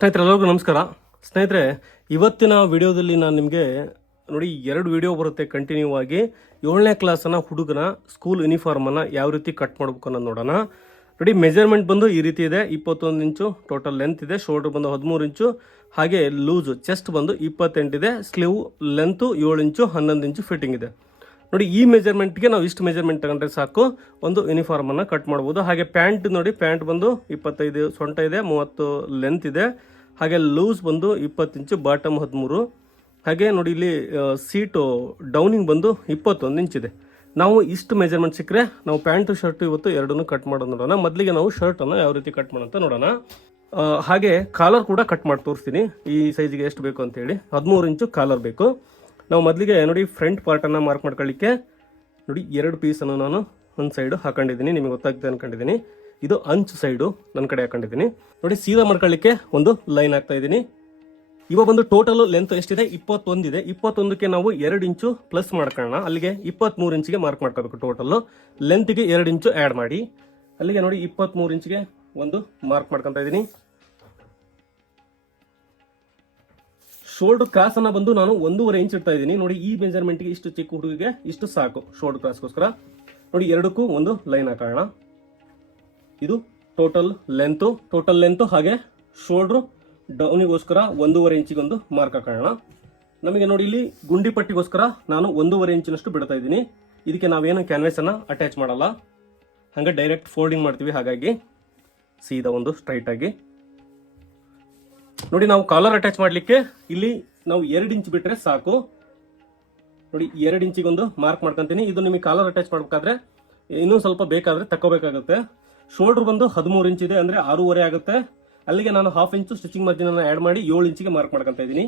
ಸ್ನೇಹಿತರೆ ಎಲ್ಲರಿಗೂ ನಮಸ್ಕಾರ. ಸ್ನೇಹಿತರೆ, ಇವತ್ತಿನ ವಿಡಿಯೋದಲ್ಲಿ ನಾನು ನಿಮಗೆ ನೋಡಿ 2 ವಿಡಿಯೋ ಬರುತ್ತೆ ಕಂಟಿನ್ಯೂ ಆಗಿ. 7ನೇ ಕ್ಲಾಸನ ಹುಡುಗನ ಸ್ಕೂಲ್ ಯೂನಿಫಾರ್ಮನ್ನು ಯಾವ ರೀತಿ ಕಟ್ ಮಾಡಬೇಕು ಅನ್ನೋದು ನೋಡೋಣ. ನೋಡಿ, ಮೆಜರ್ಮೆಂಟ್ ಬಂದು ಈ ರೀತಿ ಇದೆ. 21 ಇಂಚು ಟೋಟಲ್ ಲೆಂತ್ ಇದೆ. ಶೋಲ್ಡರ್ ಬಂದು 13 ಇಂಚು, ಹಾಗೆ ಲೂಸು ಚೆಸ್ಟ್ ಬಂದು 28 ಇದೆ. ಸ್ಲೀವ್ ಲೆಂತು 7 ಇಂಚು 11 ಇಂಚು ಫಿಟ್ಟಿಂಗ್ ಇದೆ. ನೋಡಿ, ಈ ಮೆಜರ್ಮೆಂಟ್ಗೆ ನಾವು ಇಷ್ಟು ಮೆಜರ್ಮೆಂಟ್ ತಗೊಂಡ್ರೆ ಸಾಕು, ಒಂದು ಯೂನಿಫಾರ್ಮನ್ನು ಕಟ್ ಮಾಡ್ಬೋದು. ಹಾಗೆ ಪ್ಯಾಂಟ್ ನೋಡಿ, ಪ್ಯಾಂಟ್ ಬಂದು 25 ಸೊಂಟ ಇದೆ, 30 ಲೆಂತ್ ಇದೆ. ಹಾಗೆ ಲೂಸ್ ಬಂದು 20 ಇಂಚು, ಬಾಟಮ್ 13. ಹಾಗೆ ನೋಡಿ, ಇಲ್ಲಿ ಸೀಟು ಡೌನಿಂಗ್ ಬಂದು 21 ಇಂಚಿದೆ. ನಾವು ಇಷ್ಟು ಮೆಜರ್ಮೆಂಟ್ ಸಿಕ್ಕರೆ ನಾವು ಪ್ಯಾಂಟು ಶರ್ಟು ಇವತ್ತು ಎರಡನ್ನೂ ಕಟ್ ಮಾಡೋದು ನೋಡೋಣ. ಮೊದಲಿಗೆ ನಾವು ಶರ್ಟನ್ನು ಯಾವ ರೀತಿ ಕಟ್ ಮಾಡೋಂತ ನೋಡೋಣ. ಹಾಗೆ ಕಾಲರ್ ಕೂಡ ಕಟ್ ಮಾಡಿ ತೋರಿಸ್ತೀನಿ, ಈ ಸೈಜಿಗೆ ಎಷ್ಟು ಬೇಕು ಅಂತೇಳಿ. 13 ಇಂಚು ಕಾಲರ್ ಬೇಕು. ನಾವು ಮೊದಲಿಗೆ ನೋಡಿ ಫ್ರಂಟ್ ಪಾರ್ಟನ್ನು ಮಾರ್ಕ್ ಮಾಡ್ಕೊಳ್ಳಿಕ್ಕೆ ನೋಡಿ 2 ಪೀಸನ್ನು ನಾನು ಒಂದು ಸೈಡು ಹಾಕೊಂಡಿದ್ದೀನಿ. ನಿಮಗೆ ಗೊತ್ತಾಗ್ತದೆ ಅನ್ಕೊಂಡಿದ್ದೀನಿ. ಇದು ಅಂಚು ಸೈಡು ನನ್ನ ಕಡೆ ಹಾಕೊಂಡಿದ್ದೀನಿ. ನೋಡಿ, ಸೀದಾ ಮಾಡ್ಕೊಳ್ಳಿಕ್ಕೆ ಒಂದು ಲೈನ್ ಹಾಕ್ತಾ ಇದ್ದೀನಿ. ಇವಾಗ ಬಂದು ಟೋಟಲ್ ಲೆಂತ್ ಎಷ್ಟಿದೆ? 21 ಇದೆ. 21ಕ್ಕೆ ನಾವು 2 ಇಂಚು ಪ್ಲಸ್ ಮಾಡ್ಕೊಳ್ಳೋಣ. ಅಲ್ಲಿಗೆ 23 ಇಂಚಿಗೆ ಮಾರ್ಕ್ ಮಾಡ್ಕೋಬೇಕು. ಟೋಟಲ್ಲು ಲೆಂತ್ಗೆ 2 ಇಂಚು ಆ್ಯಡ್ ಮಾಡಿ ಅಲ್ಲಿಗೆ ನೋಡಿ 23 ಇಂಚಿಗೆ ಒಂದು ಮಾರ್ಕ್ ಮಾಡ್ಕೊತಾ ಇದ್ದೀನಿ. ಶೋಲ್ಡರ್ ಕ್ರಾಸ್ ಅನ್ನ ಬಂದು ನಾನು 1.5 ಇಂಚ್ ಇಡ್ತಾ ಇದ್ದೀನಿ. ನೋಡಿ, ಈ ಮೆಜರ್ಮೆಂಟ್ಗೆ ಇಷ್ಟು ಚಿಕ್ಕ ಹುಡುಗಿಗೆ ಇಷ್ಟು ಸಾಕು ಶೋಲ್ಡರ್ ಕ್ರಾಸ್ಗೋಸ್ಕರ. ನೋಡಿ, ಎರಡಕ್ಕೂ ಒಂದು ಲೈನ್ ಹಾಕೋಣ. ಇದು ಟೋಟಲ್ ಲೆಂತು ಹಾಗೆ ಶೋಲ್ಡರ್ ಡೌನಿಗೋಸ್ಕರ 1.5 ಇಂಚಿಗೆ ಒಂದು ಮಾರ್ಕ್ ಹಾಕೋಣ. ನಮಗೆ ನೋಡಿ, ಇಲ್ಲಿ ಗುಂಡಿ ಪಟ್ಟಿಗೋಸ್ಕರ ನಾನು 1.5 ಇಂಚಿನಷ್ಟು ಬಿಡ್ತಾ ಇದ್ದೀನಿ. ಇದಕ್ಕೆ ನಾವೇನು ಕ್ಯಾನ್ವಾಸ್ ಅನ್ನ ಅಟ್ಯಾಚ್ ಮಾಡಲ್ಲ, ಹಂಗೆ ಡೈರೆಕ್ಟ್ ಫೋಲ್ಡಿಂಗ್ ಮಾಡ್ತೀವಿ. ಹಾಗಾಗಿ ಸೀದಾ ಒಂದು ಸ್ಟ್ರೈಟ್ ಆಗಿ ನೋಡಿ, ನಾವು ಕಾಲರ್ ಅಟ್ಯಾಚ್ ಮಾಡಲಿಕ್ಕೆ ಇಲ್ಲಿ ನಾವು 2 ಇಂಚ್ ಬಿಟ್ರೆ ಸಾಕು. ನೋಡಿ, 2 ಇಂಚಿಗೆ ಒಂದು ಮಾರ್ಕ್ ಮಾಡ್ಕೊಂತೀನಿ. ಇದು ನಿಮಗೆ ಕಾಲರ್ ಅಟ್ಯಾಚ್ ಮಾಡಬೇಕಾದ್ರೆ ಇನ್ನೂ ಸ್ವಲ್ಪ ಬೇಕಾದ್ರೆ ತಗೋಬೇಕಾಗುತ್ತೆ. ಶೋಲ್ಡರ್ ಬಂದು 13 ಇಂಚ್ ಇದೆ, ಅಂದ್ರೆ 6.5 ಆಗುತ್ತೆ. ಅಲ್ಲಿಗೆ ನಾನು 1/2 ಇಂಚು ಸ್ಟಿಚಿಂಗ್ ಮಾರ್ಜಿನ್ ಅನ್ನು ಆ್ಯಡ್ ಮಾಡಿ 7 ಇಂಚಿಗೆ ಮಾರ್ಕ್ ಮಾಡ್ಕೊತಾ ಇದ್ದೀನಿ.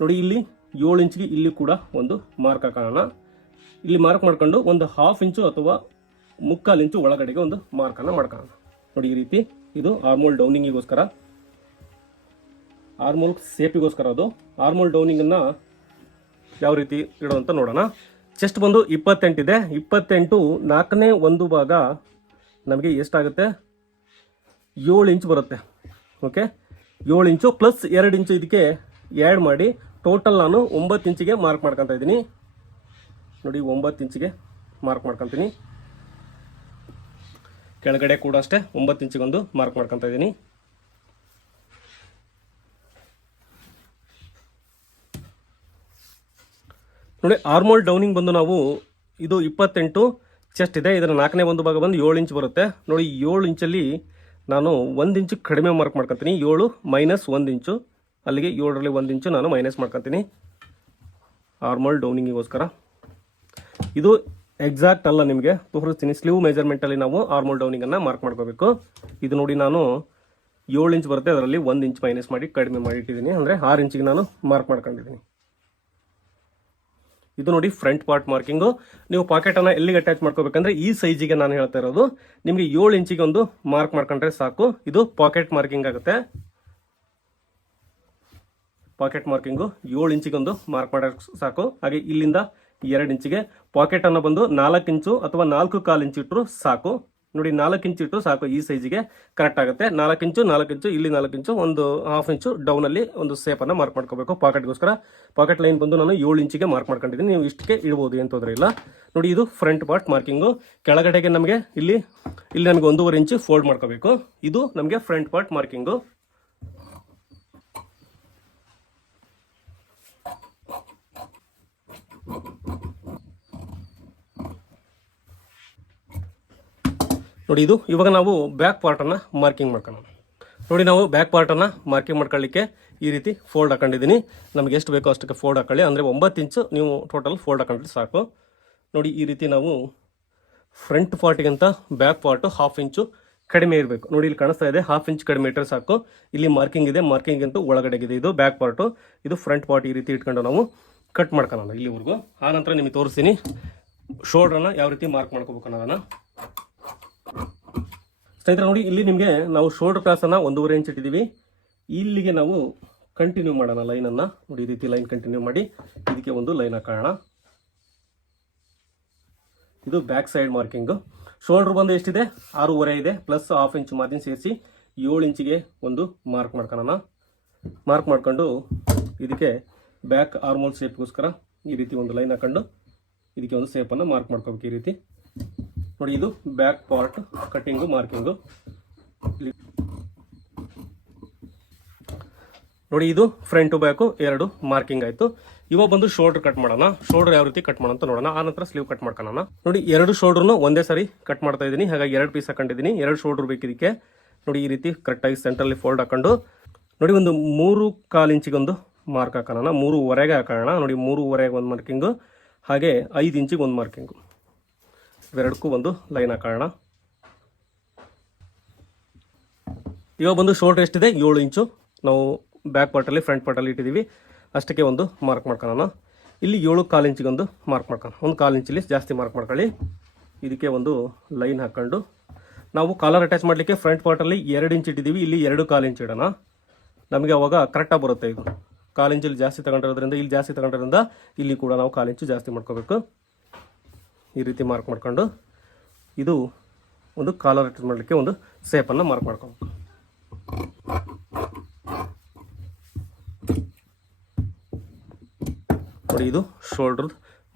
ನೋಡಿ, ಇಲ್ಲಿ 7 ಇಂಚಿಗೆ ಇಲ್ಲಿ ಕೂಡ ಒಂದು ಮಾರ್ಕ್ ಹಾಕೋಣ. ಇಲ್ಲಿ ಮಾರ್ಕ್ ಮಾಡ್ಕೊಂಡು ಒಂದು 1/2 ಇಂಚು ಅಥವಾ 3/4 ಇಂಚು ಒಳಗಡೆಗೆ ಒಂದು ಮಾರ್ಕನ್ನು ಮಾಡ್ಕೊಳ್ಳೋಣ. ನೋಡಿ, ಈ ರೀತಿ ಇದು ಆರ್ಮೋಲ್ ಡೌನಿಂಗಿಗೋಸ್ಕರ, ಆರ್ಮೋಲ್ ಸೇಪಿಗೋಸ್ಕರ. ಅದು ಆರ್ಮೋಲ್ ಡೌನಿಂಗನ್ನು ಯಾವ ರೀತಿ ಇಡುವಂತ ನೋಡೋಣ. ಚೆಸ್ಟ್ ಬಂದು 28 ಇದೆ. 28 4ನೇ ಒಂದು ಭಾಗ ನಮಗೆ ಎಷ್ಟಾಗುತ್ತೆ? 7 ಇಂಚ್ ಬರುತ್ತೆ. ಓಕೆ, 7 ಇಂಚು ಪ್ಲಸ್ 2 ಇಂಚು ಇದಕ್ಕೆ ಆ್ಯಡ್ ಮಾಡಿ ಟೋಟಲ್ ನಾನು 9 ಇಂಚಿಗೆ ಮಾರ್ಕ್ ಮಾಡ್ಕೊತಾ ಇದ್ದೀನಿ. ನೋಡಿ, 9 ಇಂಚಿಗೆ ಮಾರ್ಕ್ ಮಾಡ್ಕೊತೀನಿ. ಕೆಳಗಡೆ ಕೂಡ ಅಷ್ಟೇ 9 ಇಂಚಿಗೆ ಒಂದು ಮಾರ್ಕ್ ಮಾಡ್ಕೊತಾ ಇದ್ದೀನಿ. ನೋಡಿ, ಆರ್ಮೋಲ್ ಡೌನಿಂಗ್ ಬಂದು ನಾವು ಇದು 28 ಚೆಸ್ಟ್ ಇದೆ. ಇದರ 4ನೇ ಒಂದು ಭಾಗ ಬಂದು 7 ಇಂಚ್ ಬರುತ್ತೆ. ನೋಡಿ, 7 ಇಂಚಲ್ಲಿ ನಾನು 1 ಇಂಚು ಕಡಿಮೆ ಮಾರ್ಕ್ ಮಾಡ್ಕೊತೀನಿ. 7 ಮೈನಸ್ 1 ಇಂಚು, ಅಲ್ಲಿಗೆ 7ರಲ್ಲಿ 1 ಇಂಚು ನಾನು ಮೈನಸ್ ಮಾಡ್ಕೊತೀನಿ ಆರ್ಮೋಲ್ ಡೌನಿಂಗಿಗೋಸ್ಕರ. ಇದು ಎಕ್ಸಾಕ್ಟ್ ಅಲ್ಲ, ನಿಮಗೆ ತೋರಿಸ್ತೀನಿ. ಸ್ಲೀವ್ ಮೆಜರ್ಮೆಂಟಲ್ಲಿ ನಾವು ಆರ್ಮೋಲ್ ಡೌನಿಂಗನ್ನು ಮಾರ್ಕ್ ಮಾಡ್ಕೋಬೇಕು. ಇದು ನೋಡಿ, ನಾನು 7 ಇಂಚ್ ಬರುತ್ತೆ, ಅದರಲ್ಲಿ 1 ಇಂಚ್ ಮೈನಸ್ ಮಾಡಿ ಕಡಿಮೆ ಮಾಡಿ ಇಟ್ಟಿದ್ದೀನಿ. ಅಂದರೆ 6 ಇಂಚಿಗೆ ನಾನು ಮಾರ್ಕ್ ಮಾಡ್ಕೊಂಡಿದ್ದೀನಿ. ಇದು ನೋಡಿ ಫ್ರಂಟ್ ಪಾರ್ಟ್ ಮಾರ್ಕಿಂಗು. ನೀವು ಪಾಕೆಟನ್ನು ಎಲ್ಲಿಗೆ ಅಟ್ಯಾಚ್ ಮಾಡ್ಕೋಬೇಕಂದ್ರೆ ಈ ಸೈಜಿಗೆ ನಾನು ಹೇಳ್ತಾ ಇರೋದು. ನಿಮಗೆ 7 ಇಂಚಿಗೆ ಒಂದು ಮಾರ್ಕ್ ಮಾಡ್ಕೊಂಡ್ರೆ ಸಾಕು. ಇದು ಪಾಕೆಟ್ ಮಾರ್ಕಿಂಗ್ ಆಗುತ್ತೆ. ಪಾಕೆಟ್ ಮಾರ್ಕಿಂಗು 7 ಇಂಚಿಗೆ ಒಂದು ಮಾರ್ಕ್ ಮಾಡೋಕ್ಕೆ ಸಾಕು. ಹಾಗೆ ಇಲ್ಲಿಂದ 2 ಇಂಚಿಗೆ ಪಾಕೆಟನ್ನು ಬಂದು 4 ಇಂಚು ಅಥವಾ 4.25 ಇಂಚು ಇಟ್ಟರು ಸಾಕು. ನೋಡಿ, 4 ಇಂಚು ಇಟ್ಟರು ಸಾಕು. ಈ ಸೈಜಿಗೆ ಕರೆಕ್ಟ್ ಆಗುತ್ತೆ. 4 ಇಂಚು ಇಲ್ಲಿ 4 ಇಂಚು, ಒಂದು 1/2 ಇಂಚು ಡೌನಲ್ಲಿ ಒಂದು ಸೇಪನ್ನು ಮಾರ್ಕ್ ಮಾಡ್ಕೋಬೇಕು ಪಾಕೆಟ್ಗೋಸ್ಕರ. ಪಾಕೆಟ್ ಲೈನ್ ಬಂದು ನಾನು 7 ಇಂಚಿಗೆ ಮಾರ್ಕ್ ಮಾಡ್ಕೊಂಡಿದ್ದೀನಿ. ನೀವು ಇಷ್ಟಕ್ಕೆ ಇಡ್ಬೋದು, ಏನು ತೊಂದರೆ ಇಲ್ಲ. ನೋಡಿ, ಇದು ಫ್ರಂಟ್ ಪಾರ್ಟ್ ಮಾರ್ಕಿಂಗು. ಕೆಳಗಡೆಗೆ ನಮಗೆ ಇಲ್ಲಿ ನಮಗೆ 1.5 ಇಂಚು ಫೋಲ್ಡ್ ಮಾಡ್ಕೋಬೇಕು. ಇದು ನಮಗೆ ಫ್ರಂಟ್ ಪಾರ್ಟ್ ಮಾರ್ಕಿಂಗು. ನೋಡಿ, ಇದು ಇವಾಗ ನಾವು ಬ್ಯಾಕ್ ಪಾರ್ಟನ್ನು ಮಾರ್ಕಿಂಗ್ ಮಾಡ್ಕೊಳ್ಳೋಣ. ನೋಡಿ, ನಾವು ಬ್ಯಾಕ್ ಪಾರ್ಟನ್ನು ಮಾರ್ಕಿಂಗ್ ಮಾಡ್ಕೊಳ್ಳಿಕ್ಕೆ ಈ ರೀತಿ ಫೋಲ್ಡ್ ಹಾಕೊಂಡಿದ್ದೀನಿ. ನಮಗೆ ಎಷ್ಟು ಬೇಕೋ ಅಷ್ಟಕ್ಕೆ ಫೋಲ್ಡ್ ಹಾಕೊಳ್ಳಿ. ಅಂದರೆ 9 ಇಂಚು ನೀವು ಟೋಟಲ್ ಫೋಲ್ಡ್ ಹಾಕೊಂಡ್ರೆ ಸಾಕು. ನೋಡಿ, ಈ ರೀತಿ ನಾವು ಫ್ರಂಟ್ ಪಾರ್ಟಿಗಿಂತ ಬ್ಯಾಕ್ ಪಾರ್ಟು 1/2 ಇಂಚು ಕಡಿಮೆ ಇರಬೇಕು. ನೋಡಿ, ಇಲ್ಲಿ ಕಾಣಿಸ್ತಾ ಇದೆ, 1/2 ಇಂಚ್ ಕಡಿಮೆ ಇಟ್ಟರೆ ಸಾಕು. ಇಲ್ಲಿ ಮಾರ್ಕಿಂಗ್ ಇದೆ, ಮಾರ್ಕಿಂಗ್ ಅಂತೂ ಒಳಗಡೆಗಿದೆ. ಇದು ಬ್ಯಾಕ್ ಪಾರ್ಟು, ಇದು ಫ್ರಂಟ್ ಪಾರ್ಟ್. ಈ ರೀತಿ ಇಟ್ಕೊಂಡು ನಾವು ಕಟ್ ಮಾಡ್ಕೊಳ್ಳೋಣ ಇಲ್ಲಿವರೆಗೂ. ಆ ನಂತರ ನಿಮಗೆ ತೋರಿಸ್ತೀನಿ ಶೋಲ್ಡ್ರನ್ನು ಯಾವ ರೀತಿ ಮಾರ್ಕ್ ಮಾಡ್ಕೋಬೇಕು ಅನ್ನೋದನ್ನು. ಸ್ನೇಹಿತರೆ, ನೋಡಿ, ಇಲ್ಲಿ ನಿಮಗೆ ನಾವು ಶೋಲ್ಡರ್ ಕ್ರಾಸನ್ನು 1.5 ಇಂಚ್ ಇಟ್ಟಿದ್ದೀವಿ. ಇಲ್ಲಿಗೆ ನಾವು ಕಂಟಿನ್ಯೂ ಮಾಡೋಣ ಲೈನನ್ನು. ನೋಡಿ, ಈ ರೀತಿ ಲೈನ್ ಕಂಟಿನ್ಯೂ ಮಾಡಿ ಇದಕ್ಕೆ ಒಂದು ಲೈನ್ ಹಾಕೋಣ. ಇದು ಬ್ಯಾಕ್ ಸೈಡ್ ಮಾರ್ಕಿಂಗು. ಶೋಲ್ಡರ್ ಬಂದು ಎಷ್ಟಿದೆ? 6.5 ಇದೆ, ಪ್ಲಸ್ 1/2 ಇಂಚ್ ಮಾರ್ಜಿನ್ ಸೇರಿಸಿ 7 ಇಂಚಿಗೆ ಒಂದು ಮಾರ್ಕ್ ಮಾಡ್ಕೊಳ್ಳೋಣ. ಮಾರ್ಕ್ ಮಾಡ್ಕೊಂಡು ಇದಕ್ಕೆ ಬ್ಯಾಕ್ ಆರ್ಮೋಲ್ ಶೇಪ್ಗೋಸ್ಕರ ಈ ರೀತಿ ಒಂದು ಲೈನ್ ಹಾಕೊಂಡು ಇದಕ್ಕೆ ಒಂದು ಶೇಪನ್ನು ಮಾರ್ಕ್ ಮಾಡ್ಕೋಬೇಕು. ಈ ರೀತಿ ನೋಡಿ, ಇದು ಬ್ಯಾಕ್ ಪಾರ್ಟ್ ಕಟ್ಟಿಂಗು ಮಾರ್ಕಿಂಗು. ನೋಡಿ, ಇದು ಫ್ರಂಟ್ ಟು ಬ್ಯಾಕು 2 ಮಾರ್ಕಿಂಗ್ ಆಯಿತು. ಇವಾಗ ಬಂದು ಶೋಲ್ಡರ್ ಕಟ್ ಮಾಡೋಣ. ಶೋಲ್ಡರ್ ಯಾವ ರೀತಿ ಕಟ್ ಮಾಡೋಣ ಅಂತ ನೋಡೋಣ. ಆನಂತರ ಸ್ಲೀವ್ ಕಟ್ ಮಾಡ್ಕೊಳ್ಳೋಣ. ನೋಡಿ, 2 ಶೋಲ್ಡ್ರನ್ನು ಒಂದೇ ಸಾರಿ ಕಟ್ ಮಾಡ್ತಾ ಇದ್ದೀನಿ. ಹಾಗಾಗಿ 2 ಪೀಸ್ ಹಾಕೊಂಡಿದ್ದೀನಿ. 2 ಶೋಲ್ಡರ್ ಬೇಕಿದ್ದಕ್ಕೆ ನೋಡಿ, ಈ ರೀತಿ ಕರೆಕ್ಟಾಗಿ ಸೆಂಟ್ರಲ್ಲಿ ಫೋಲ್ಡ್ ಹಾಕೊಂಡು ನೋಡಿ ಒಂದು 3/4 ಇಂಚಿಗೆ ಒಂದು ಮಾರ್ಕ್ ಹಾಕೋಣ. 3.25 ಹಾಕೋಣ. ನೋಡಿ, 3.25 ಒಂದು ಮಾರ್ಕಿಂಗು, ಹಾಗೆ 5 ಇಂಚಿಗೆ ಒಂದು ಮಾರ್ಕಿಂಗು. ಇವೆರಡಕ್ಕೂ ಒಂದು ಲೈನ್ ಹಾಕೋಣ. ಇವಾಗ ಬಂದು ಶೋಲ್ಡರ್ ಎಷ್ಟಿದೆ? 7 ಇಂಚು. ನಾವು ಬ್ಯಾಕ್ ಪಾರ್ಟಲ್ಲಿ ಫ್ರಂಟ್ ಪಾರ್ಟಲ್ಲಿ ಇಟ್ಟಿದ್ದೀವಿ. ಅಷ್ಟಕ್ಕೆ ಒಂದು ಮಾರ್ಕ್ ಮಾಡ್ಕೊಳ್ಳೋಣ. ಇಲ್ಲಿ 7.25 ಇಂಚಿಗೆ ಒಂದು ಮಾರ್ಕ್ ಮಾಡ್ಕೊಳ್ಳೋಣ. ಒಂದು 1/4 ಇಂಚಲ್ಲಿ ಜಾಸ್ತಿ ಮಾರ್ಕ್ ಮಾಡ್ಕೊಳ್ಳಿ. ಇದಕ್ಕೆ ಒಂದು ಲೈನ್ ಹಾಕ್ಕೊಂಡು ನಾವು ಕಾಲರ್ ಅಟ್ಯಾಚ್ ಮಾಡಲಿಕ್ಕೆ ಫ್ರಂಟ್ ಪಾರ್ಟಲ್ಲಿ 2 ಇಂಚ್ ಇಟ್ಟಿದ್ದೀವಿ. ಇಲ್ಲಿ 2.25 ಇಂಚ್ ಇಡೋಣ. ನಮಗೆ ಅವಾಗ ಕರೆಕ್ಟಾಗಿ ಬರುತ್ತೆ. ಇದು 1/4 ಇಂಚಲ್ಲಿ ಜಾಸ್ತಿ ತಗೊಂಡಿರೋದ್ರಿಂದ, ಇಲ್ಲಿ ಜಾಸ್ತಿ ತಗೊಂಡಿರೋದ್ರಿಂದ ಇಲ್ಲಿ ಕೂಡ ನಾವು 1/4 ಇಂಚು ಜಾಸ್ತಿ ಮಾಡ್ಕೋಬೇಕು. ಈ ರೀತಿ ಮಾರ್ಕ್ ಮಾಡ್ಕೊಂಡು ಇದು ಒಂದು ಕಾಲರ್ ಅಟ್ಯಾಚ್ ಮಾಡಲಿಕ್ಕೆ ಒಂದು ಶೇಪನ್ನು ಮಾರ್ಕ್ ಮಾಡ್ಕೋಬೇಕು. ನೋಡಿ, ಇದು ಶೋಲ್ಡರ್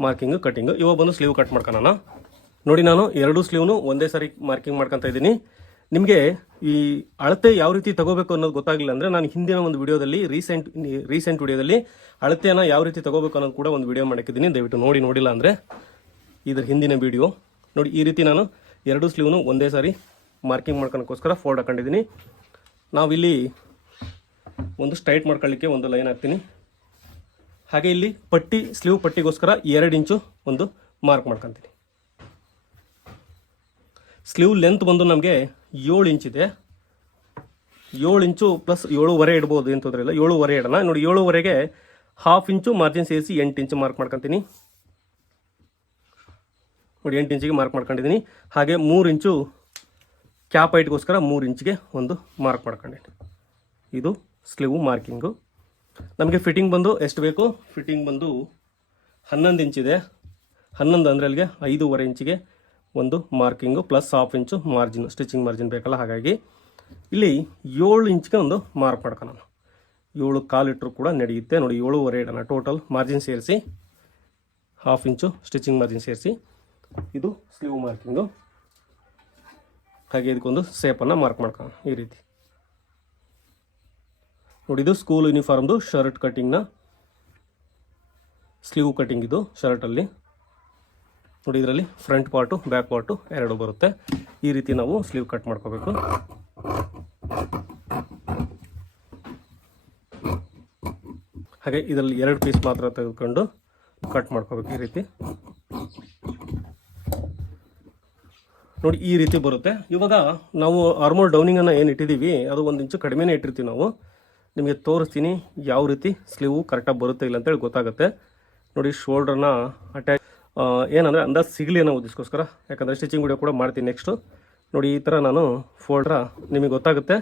ಮಾರ್ಕಿಂಗ್ ಕಟ್ಟಿಂಗ್. ಇವಾಗ ಬಂದು ಸ್ಲೀವ್ ಕಟ್ ಮಾಡ್ಕೊಳ್ಳೋಣ. ನೋಡಿ, ನಾನು 2 ಸ್ಲೀವ್ನು ಒಂದೇ ಸಾರಿ ಮಾರ್ಕಿಂಗ್ ಮಾಡ್ಕೊತಾ ಇದ್ದೀನಿ. ನಿಮಗೆ ಈ ಅಳತೆ ಯಾವ ರೀತಿ ತಗೋಬೇಕು ಅನ್ನೋದು ಗೊತ್ತಾಗಲಿಲ್ಲ ಅಂದರೆ, ನಾನು ಹಿಂದಿನ ಒಂದು ವಿಡಿಯೋದಲ್ಲಿ ರೀಸೆಂಟ್ ವಿಡಿಯೋದಲ್ಲಿ ಅಳತೆಯನ್ನು ಯಾವ ರೀತಿ ತಗೋಬೇಕು ಅನ್ನೋದು ಕೂಡ ಒಂದು ವಿಡಿಯೋ ಮಾಡಿದ್ದೀನಿ. ದಯವಿಟ್ಟು ನೋಡಿಲ್ಲ ಅಂದರೆ ಇದ್ರ ಹಿಂದಿನ ವಿಡಿಯೋ ನೋಡಿ. ಈ ರೀತಿ ನಾನು 2 ಸ್ಲೀವ್ನು ಒಂದೇ ಸಾರಿ ಮಾರ್ಕಿಂಗ್ ಮಾಡ್ಕೊಳಕ್ಕೋಸ್ಕರ ಫೋಲ್ಡ್ ಹಾಕೊಂಡಿದ್ದೀನಿ. ನಾವಿಲ್ಲಿ ಒಂದು ಸ್ಟ್ರೈಟ್ ಮಾಡ್ಕೊಳ್ಳಿಕ್ಕೆ ಒಂದು ಲೈನ್ ಹಾಕ್ತೀನಿ. ಹಾಗೆ ಇಲ್ಲಿ ಸ್ಲೀವ್ ಪಟ್ಟಿಗೋಸ್ಕರ 2 ಇಂಚು ಒಂದು ಮಾರ್ಕ್ ಮಾಡ್ಕೊತೀನಿ. ಸ್ಲೀವ್ ಲೆಂತ್ ಬಂದು ನಮಗೆ 7 ಇಂಚಿದೆ. 7 ಇಂಚು ಪ್ಲಸ್ 7.25 ಇಡ್ಬೋದು, ಏನು ತೊಂದರೆ ಇಲ್ಲ. 7.25 ಇಡೋಣ. ನೋಡಿ, 7.25ಗೆ 1/2 ಇಂಚು ಮಾರ್ಜಿನ್ ಸೇರಿಸಿ 8 ಇಂಚು ಮಾರ್ಕ್ ಮಾಡ್ಕೊತೀನಿ. ನೋಡಿ, 8 ಇಂಚಿಗೆ ಮಾರ್ಕ್ ಮಾಡ್ಕೊಂಡಿದ್ದೀನಿ. ಹಾಗೆ 3 ಇಂಚು ಕ್ಯಾಪ್ ಹೈಟ್ಗೋಸ್ಕರ 3 ಇಂಚಿಗೆ ಒಂದು ಮಾರ್ಕ್ ಮಾಡ್ಕೊಂಡಿದ್ದೀನಿ. ಇದು ಸ್ಲೀವ್ ಮಾರ್ಕಿಂಗು. ನಮಗೆ ಫಿಟ್ಟಿಂಗ್ ಬಂದು ಎಷ್ಟು ಬೇಕು? ಫಿಟ್ಟಿಂಗ್ ಬಂದು 11 ಇಂಚಿದೆ. 11 ಅಂದರೆ ಅಲ್ಲಿಗೆ 5.25 ಇಂಚಿಗೆ ಒಂದು ಮಾರ್ಕಿಂಗು ಪ್ಲಸ್ 1/2 ಇಂಚು ಮಾರ್ಜಿನ್, ಸ್ಟಿಚಿಂಗ್ ಮಾರ್ಜಿನ್ ಬೇಕಲ್ಲ. ಹಾಗಾಗಿ ಇಲ್ಲಿ 7 ಇಂಚಿಗೆ ಒಂದು ಮಾರ್ಕ್ ಮಾಡ್ಕೊಳ್ಳೋಣ. 7.25 ಇಟ್ಟರು ಕೂಡ ನಡೆಯುತ್ತೆ. ನೋಡಿ, 7.25 ಇಡೋಣ. ಟೋಟಲ್ ಮಾರ್ಜಿನ್ ಸೇರಿಸಿ 1/2 ಇಂಚು ಸ್ಟಿಚಿಂಗ್ ಮಾರ್ಜಿನ್ ಸೇರಿಸಿ ಇದು ಸ್ಲೀವ್ ಮಾರ್ಕಿಂಗು. ಹಾಗೆ ಇದಕ್ಕೊಂದು ಶೇಪನ್ನು ಮಾರ್ಕ್ ಮಾಡ್ಕೊಳ್ಳೋಣ. ಈ ರೀತಿ ನೋಡಿ, ಇದು ಸ್ಕೂಲ್ ಯೂನಿಫಾರ್ಮ್ದು ಶರ್ಟ್ ಕಟ್ಟಿಂಗ್ನ ಸ್ಲೀವ್ ಕಟ್ಟಿಂಗ್. ಇದು ಶರ್ಟಲ್ಲಿ ನೋಡಿ, ಇದರಲ್ಲಿ ಫ್ರಂಟ್ ಪಾರ್ಟು ಬ್ಯಾಕ್ ಪಾರ್ಟು 2 ಬರುತ್ತೆ. ಈ ರೀತಿ ನಾವು ಸ್ಲೀವ್ ಕಟ್ ಮಾಡ್ಕೋಬೇಕು. ಹಾಗೆ ಇದರಲ್ಲಿ 2 ಪೀಸ್ ಮಾತ್ರ ತೆಗೆದುಕೊಂಡು ಕಟ್ ಮಾಡ್ಕೋಬೇಕು. ಈ ರೀತಿ ನೋಡಿ, ಈ ರೀತಿ ಬರುತ್ತೆ. ಇವಾಗ ನಾವು ಆರ್ಮೋಲ್ ಡೌನಿಂಗನ್ನು ಏನು ಇಟ್ಟಿದ್ದೀವಿ ಅದು 1 ಇಂಚು ಕಡಿಮೆನೇ ಇಟ್ಟಿರ್ತೀವಿ. ನಾವು ನಿಮಗೆ ತೋರಿಸ್ತೀನಿ ಯಾವ ರೀತಿ ಸ್ಲೀವು ಕರೆಕ್ಟಾಗಿ ಬರುತ್ತೆ ಇಲ್ಲ ಅಂತೇಳಿ ಗೊತ್ತಾಗುತ್ತೆ. ನೋಡಿ, ಶೋಲ್ಡ್ರನ್ನ ಅಟ್ಯಾಚ್ ಏನಂದರೆ ಅಂದಾಜು ಸಿಗಲಿ ಅನ್ನೋ ಉದ್ದೇಶಕ್ಕೋಸ್ಕರ, ಯಾಕಂದರೆ ಸ್ಟಿಚಿಂಗ್ ವಿಡಿಯೋ ಕೂಡ ಮಾಡ್ತೀನಿ ನೆಕ್ಸ್ಟು. ನೋಡಿ, ಈ ಥರ ನಾನು ಫೋಲ್ಡ್ರ ನಿಮಗೆ ಗೊತ್ತಾಗುತ್ತೆ.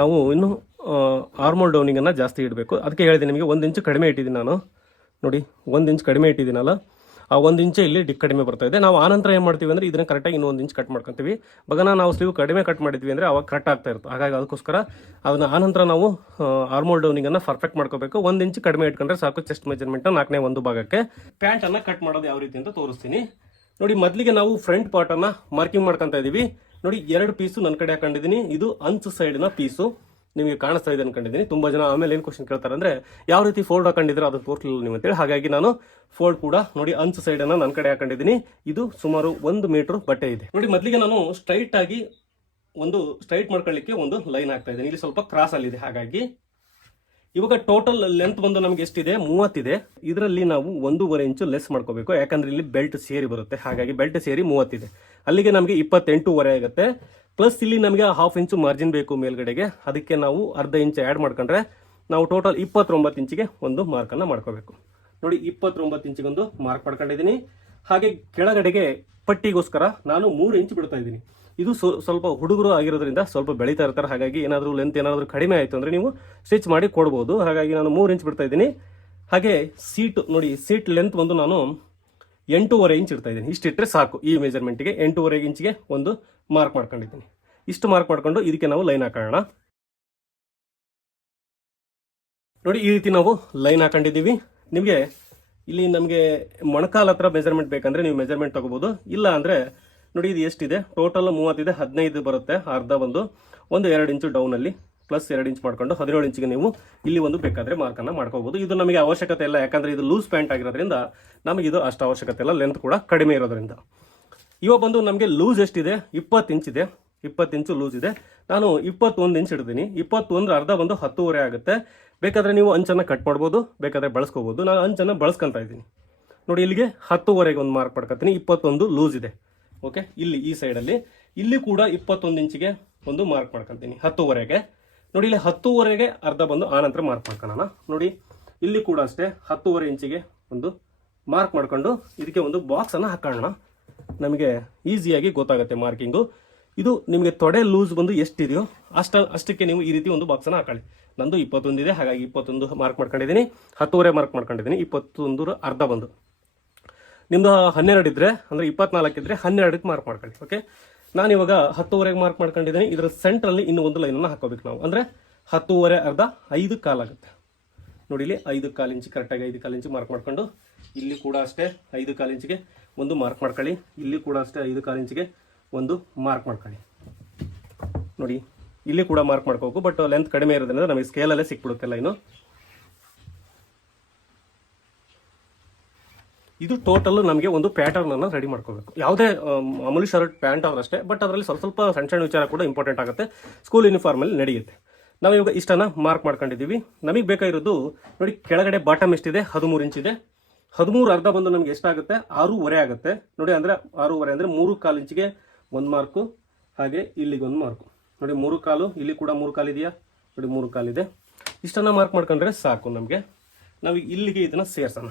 ನಾವು ಇನ್ನೂ ಆರ್ಮೋಲ್ ಡೌನಿಂಗನ್ನು ಜಾಸ್ತಿ ಇಡಬೇಕು. ಅದಕ್ಕೆ ಹೇಳಿದೆ ನಿಮಗೆ 1 ಇಂಚು ಕಡಿಮೆ ಇಟ್ಟಿದ್ದೀನಿ ನಾನು. ನೋಡಿ, 1 ಇಂಚ್ ಕಡಿಮೆ ಇಟ್ಟಿದ್ದೀನಲ್ಲ, ಆ 1 ಇಂಚೆ ಇಲ್ಲಿ ಕಡಿಮೆ ಬರ್ತಾ ಇದೆ. ನಾವು ಆನಂತರ ಏನು ಮಾಡ್ತೀವಿ ಅಂದರೆ ಇದನ್ನು ಕರೆಕ್ಟಾಗಿ ಇನ್ನೂ 1 ಇಂಚ್ ಕಟ್ ಮಾಡ್ಕೊತೀವಿ. ನಾವು ಸ್ಲೀವ್ ಕಡಿಮೆ ಕಟ್ ಮಾಡಿದ್ವಿ ಅಂದರೆ ಅವಾಗ ಕರೆಕ್ಟ್ ಆಗ್ತಾ ಇರುತ್ತೆ. ಹಾಗಾಗಿ ಅದಕ್ಕೋಸ್ಕರ ಅದನ್ನು ಆನಂತರ ನಾವು ಆರ್ಮೋಲ್ ಡೌನಿಂಗನ್ನು ಪರ್ಫೆಕ್ಟ್ ಮಾಡ್ಕೋಬೇಕು. 1 ಇಂಚ್ ಕಡಿಮೆ ಇಟ್ಕೊಂಡ್ರೆ ಸಾಕು. ಚೆಸ್ಟ್ ಮೆಜರ್ಮೆಂಟ್ 4ನೇ ಒಂದು ಭಾಗಕ್ಕೆ. ಪ್ಯಾಂಟನ್ನು ಕಟ್ ಮಾಡೋದು ಯಾವ ರೀತಿ ಅಂತ ತೋರಿಸ್ತೀನಿ. ನೋಡಿ, ಮೊದಲಿಗೆ ನಾವು ಫ್ರಂಟ್ ಪಾರ್ಟನ್ನು ಮಾರ್ಕಿಂಗ್ ಮಾಡ್ಕೊತಾ ಇದ್ದೀವಿ. ನೋಡಿ, 2 ಪೀಸು ನನ್ನ ಕಡೆ ಹಾಕೊಂಡಿದ್ದೀನಿ. ಇದು ಅಂಚು ಸೈಡ್ನ ಪೀಸು ನಿಮಗೆ ಕಾಣಿಸ್ತಾ ಇದೆ ಅನ್ಕೊಂಡಿದ್ದೀನಿ. ತುಂಬ ಜನ ಆಮೇಲೆ ಏನು ಕ್ವಶನ್ ಕೇಳ್ತಾರೆ ಅಂದರೆ ಯಾವ ರೀತಿ ಫೋಲ್ಡ್ ಹಾಕೊಂಡಿದ್ರೆ ಅದನ್ನು ತೋರಿಸಲಿಲ್ಲ ನೀವು ಅಂತೇಳಿ. ಹಾಗಾಗಿ ನಾನು ಫೋಲ್ಡ್ ಕೂಡ ನೋಡಿ ಅಂಚು ಸೈಡನ್ನು ನನ್ನ ಕಡೆ ಹಾಕೊಂಡಿದ್ದೀನಿ. ಇದು ಸುಮಾರು 1 ಮೀಟರ್ ಬಟ್ಟೆ ಇದೆ. ನೋಡಿ, ಮೊದಲಿಗೆ ನಾನು ಸ್ಟ್ರೈಟ್ ಆಗಿ ಒಂದು ಸ್ಟ್ರೈಟ್ ಮಾಡ್ಕೊಳ್ಳಿಕ್ಕೆ ಒಂದು ಲೈನ್ ಹಾಕ್ತಾ ಇದ್ದೀನಿ. ಇಲ್ಲಿ ಸ್ವಲ್ಪ ಕ್ರಾಸ್ ಅಲ್ಲಿದೆ. ಹಾಗಾಗಿ ಇವಾಗ ಟೋಟಲ್ ಲೆಂತ್ ಬಂದು ನಮಗೆ ಎಷ್ಟಿದೆ? 30 ಇದೆ. ಇದರಲ್ಲಿ ನಾವು 1.5 ಇಂಚು ಲೆಸ್ ಮಾಡ್ಕೋಬೇಕು. ಯಾಕಂದ್ರೆ ಇಲ್ಲಿ ಬೆಲ್ಟ್ ಸೇರಿ ಬರುತ್ತೆ. ಹಾಗಾಗಿ ಬೆಲ್ಟ್ ಸೇರಿ 30 ಇದೆ. ಅಲ್ಲಿಗೆ ನಮಗೆ 28.5 ಆಗುತ್ತೆ. ಪ್ಲಸ್ ಇಲ್ಲಿ ನಮಗೆ 1/2 ಇಂಚು ಮಾರ್ಜಿನ್ ಬೇಕು ಮೇಲ್ಗಡೆಗೆ. ಅದಕ್ಕೆ ನಾವು 1/2 ಇಂಚ್ ಆ್ಯಡ್ ಮಾಡ್ಕೊಂಡ್ರೆ ನಾವು ಟೋಟಲ್ 29 ಇಂಚಿಗೆ ಒಂದು ಮಾರ್ಕನ್ನು ಮಾಡ್ಕೋಬೇಕು. ನೋಡಿ, 29 ಇಂಚಿಗೆ ಒಂದು ಮಾರ್ಕ್ ಮಾಡ್ಕೊಂಡಿದ್ದೀನಿ. ಹಾಗೆ ಕೆಳಗಡೆಗೆ ಪಟ್ಟಿಗೋಸ್ಕರ ನಾನು 3 ಇಂಚ್ ಬಿಡ್ತಾ ಇದ್ದೀನಿ. ಇದು ಸ್ವಲ್ಪ ಹುಡುಗರು ಆಗಿರೋದ್ರಿಂದ ಸ್ವಲ್ಪ ಬೆಳೀತಾ ಇರ್ತಾರೆ. ಹಾಗಾಗಿ ಏನಾದರೂ ಲೆಂತ್ ಏನಾದರೂ ಕಡಿಮೆ ಆಯಿತು ಅಂದರೆ ನೀವು ಸ್ಟಿಚ್ ಮಾಡಿ ಕೊಡ್ಬೋದು. ಹಾಗಾಗಿ ನಾನು 3 ಇಂಚ್ ಬಿಡ್ತಾ ಇದ್ದೀನಿ. ಹಾಗೆ ಸೀಟ್ ನೋಡಿ, ಸೀಟ್ ಲೆಂತ್ ಬಂದು ನಾನು 8.25 ಇಂಚ್ ಇಡ್ತಾ ಇದ್ದೀನಿ. ಇಷ್ಟಿಟ್ಟರೆ ಸಾಕು ಈ ಮೆಜರ್ಮೆಂಟಿಗೆ. 8.25 ಇಂಚಿಗೆ ಒಂದು ಮಾರ್ಕ್ ಮಾಡ್ಕೊಂಡಿದ್ದೀನಿ. ಇಷ್ಟು ಮಾರ್ಕ್ ಮಾಡ್ಕೊಂಡು ಇದಕ್ಕೆ ನಾವು ಲೈನ್ ಹಾಕೋಣ. ನೋಡಿ ಈ ರೀತಿ ನಾವು ಲೈನ್ ಹಾಕೊಂಡಿದ್ದೀವಿ. ನಿಮಗೆ ಇಲ್ಲಿ ನಮಗೆ ಮೊಣಕಾಲ ಹತ್ರ ಮೆಜರ್ಮೆಂಟ್ ಬೇಕಂದ್ರೆ ನೀವು ಮೆಜರ್ಮೆಂಟ್ ತಗೋಬಹುದು. ಇಲ್ಲ ಅಂದ್ರೆ ನೋಡಿ ಇದು ಎಷ್ಟಿದೆ, ಟೋಟಲ್ 30 ಇದೆ, 15 ಬರುತ್ತೆ, ಅರ್ಧ ಒಂದು 2 ಇಂಚು ಡೌನ್ ಅಲ್ಲಿ ಪ್ಲಸ್ 2 ಇಂಚ್ ಮಾಡ್ಕೊಂಡು 17 ಇಂಚಿಗೆ ನೀವು ಇಲ್ಲಿ ಒಂದು ಬೇಕಾದ್ರೆ ಮಾರ್ಕನ್ನು ಮಾಡ್ಕೋಬಹುದು. ಇದು ನಮಗೆ ಅವಶ್ಯಕತೆ ಇಲ್ಲ, ಯಾಕಂದ್ರೆ ಇದು ಲೂಸ್ ಪ್ಯಾಂಟ್ ಆಗಿರೋದ್ರಿಂದ ನಮಗೆ ಇದು ಅಷ್ಟು ಅವಶ್ಯಕತೆ ಇಲ್ಲ, ಲೆಂತ್ ಕೂಡ ಕಡಿಮೆ ಇರೋದ್ರಿಂದ. ಇವಾಗ ಬಂದು ನಮಗೆ ಲೂಸ್ ಎಷ್ಟಿದೆ, 20 ಇಂಚ್ ಇದೆ, 20 ಇಂಚು ಲೂಸ್ ಇದೆ. ನಾನು 21 ಇಂಚ್ ಇಡ್ತೀನಿ. 21 ಅರ್ಧ ಬಂದು 10.5 ಆಗುತ್ತೆ. ಬೇಕಾದ್ರೆ ನೀವು ಅಂಚನ್ನು ಕಟ್ ಮಾಡ್ಬೋದು, ಬೇಕಾದ್ರೆ ಬಳಸ್ಕೋಬಹುದು. ನಾನು ಅಂಚನ್ನು ಬಳಸ್ಕೊಂತ ಇದ್ದೀನಿ. ನೋಡಿ ಇಲ್ಲಿಗೆ 10.5ಗೆ ಒಂದು ಮಾರ್ಕ್ ಮಾಡ್ಕೊತೀನಿ. 21 ಲೂಸ್ ಇದೆ. ಓಕೆ, ಇಲ್ಲಿ ಈ ಸೈಡಲ್ಲಿ ಇಲ್ಲಿ ಕೂಡ 21 ಇಂಚಿಗೆ ಒಂದು ಮಾರ್ಕ್ ಮಾಡ್ಕೊತೀನಿ 10.5ಗೆ. ನೋಡಿ ಇಲ್ಲಿ 10.5ಗೆ ಅರ್ಧ ಬಂದು ಆನಂತರ ಮಾರ್ಕ್ ಮಾಡ್ಕೊಳ್ಳೋಣ. ನೋಡಿ ಇಲ್ಲಿ ಕೂಡ ಅಷ್ಟೇ 10.5 ಇಂಚಿಗೆ ಒಂದು ಮಾರ್ಕ್ ಮಾಡ್ಕೊಂಡು ಇದಕ್ಕೆ ಒಂದು ಬಾಕ್ಸ್ ಅನ್ನು ಹಾಕೋಣ. ನಮಗೆ ಈಸಿಯಾಗಿ ಗೊತ್ತಾಗುತ್ತೆ ಮಾರ್ಕಿಂಗು. ಇದು ನಿಮಗೆ ತೊಡೆ ಲೂಸ್ ಬಂದು ಎಷ್ಟಿದೆಯೋ ಅಷ್ಟಕ್ಕೆ ನೀವು ಈ ರೀತಿ ಒಂದು ಬಾಕ್ಸ್ ಅನ್ನು ಹಾಕೊಳ್ಳಿ. ನಂದು 21 ಇದೆ, ಹಾಗಾಗಿ 21 ಮಾರ್ಕ್ ಮಾಡ್ಕೊಂಡಿದ್ದೀನಿ. 10.5 ಮಾರ್ಕ್ ಮಾಡ್ಕೊಂಡಿದ್ದೀನಿ. 21 ಅರ್ಧ ಬಂದು ನಿಮ್ದು 12 ಇದ್ರೆ ಅಂದ್ರೆ 24 ಇದ್ರೆ 12ಕ್ಕೆ ಮಾರ್ಕ್ ಮಾಡ್ಕೊಳ್ಳಿ. ಓಕೆ, ನಾನು ಇವಾಗ 10.5ಗೆ ಮಾರ್ಕ್ ಮಾಡ್ಕೊಂಡಿದ್ದೀನಿ. ಇದರ ಸೆಂಟ್ರಲ್ಲಿ ಇನ್ನು ಒಂದು ಲೈನನ್ನು ಹಾಕೋಬೇಕು ನಾವು. ಅಂದ್ರೆ 10.5 ಅರ್ಧ 5 ಕಾಲ್ ಆಗುತ್ತೆ. ನೋಡಿ ಇಲ್ಲಿ 5 ಕಾಲು ಇಂಚು ಕರೆಕ್ಟಾಗಿ 5 ಕಾಲು ಇಂಚು ಮಾರ್ಕ್ ಮಾಡ್ಕೊಂಡು ಇಲ್ಲಿ ಕೂಡ ಅಷ್ಟೇ 5 ಕಾಲು ಇಂಚಿಗೆ ಒಂದು ಮಾರ್ಕ್ ಮಾಡ್ಕೊಳ್ಳಿ. ಇಲ್ಲಿ ಕೂಡ ಅಷ್ಟೇ 5 ಕಾಲು ಇಂಚಿಗೆ ಒಂದು ಮಾರ್ಕ್ ಮಾಡ್ಕೊಳ್ಳಿ. ನೋಡಿ ಇಲ್ಲಿ ಕೂಡ ಮಾರ್ಕ್ ಮಾಡ್ಕೋಬೇಕು, ಬಟ್ ಲೆಂತ್ ಕಡಿಮೆ ಇರೋದ್ರಿಂದ ನಮಗೆ ಸ್ಕೇಲಲ್ಲೇ ಸಿಕ್ಬಿಡುತ್ತೆ ಲೈನು. ಇದು ಟೋಟಲ್ ನಮಗೆ ಒಂದು ಪ್ಯಾಟರ್ನ್ ಅನ್ನು ರೆಡಿ ಮಾಡ್ಕೋಬೇಕು. ಯಾವುದೇ ಮಾಮೂಲಿ ಶರ್ಟ್ ಪ್ಯಾಂಟ್ ಆದ್ರೂ ಅಷ್ಟೇ, ಬಟ್ ಅದರಲ್ಲಿ ಸ್ವಲ್ಪ ಸಣ್ಣ ಸಣ್ಣ ವಿಚಾರ ಕೂಡ ಇಂಪಾರ್ಟೆಂಟ್ ಆಗುತ್ತೆ. ಸ್ಕೂಲ್ ಯೂನಿಫಾರ್ಮಲ್ಲಿ ನಡೆಯುತ್ತೆ. ನಾವು ಇವಾಗ ಇಷ್ಟನ್ನು ಮಾರ್ಕ್ ಮಾಡ್ಕೊಂಡಿದ್ದೀವಿ. ನಮಗೆ ಬೇಕಾಗಿರೋದು ನೋಡಿ ಕೆಳಗಡೆ ಬಾಟಮ್ ಎಷ್ಟಿದೆ, 13 ಇಂಚ್ ಇದೆ. 13 ಅರ್ಧ ಬಂದು ನಮಗೆ ಎಷ್ಟಾಗುತ್ತೆ, 6.5 ಆಗುತ್ತೆ. ನೋಡಿ ಅಂದರೆ 6.5 ಅಂದರೆ 3/4 ಇಂಚಿಗೆ ಒಂದು ಮಾರ್ಕು, ಹಾಗೆ ಇಲ್ಲಿಗೆ ಒಂದು ಮಾರ್ಕು. ನೋಡಿ 3/4, ಇಲ್ಲಿ ಕೂಡ 3/4 ಇದೆಯಾ, ನೋಡಿ 3/4 ಇದೆ. ಇಷ್ಟನ್ನು ಮಾರ್ಕ್ ಮಾಡ್ಕೊಂಡ್ರೆ ಸಾಕು ನಮಗೆ. ನಾವು ಇಲ್ಲಿಗೆ ಇದನ್ನು ಸೇರ್ಸೋಣ.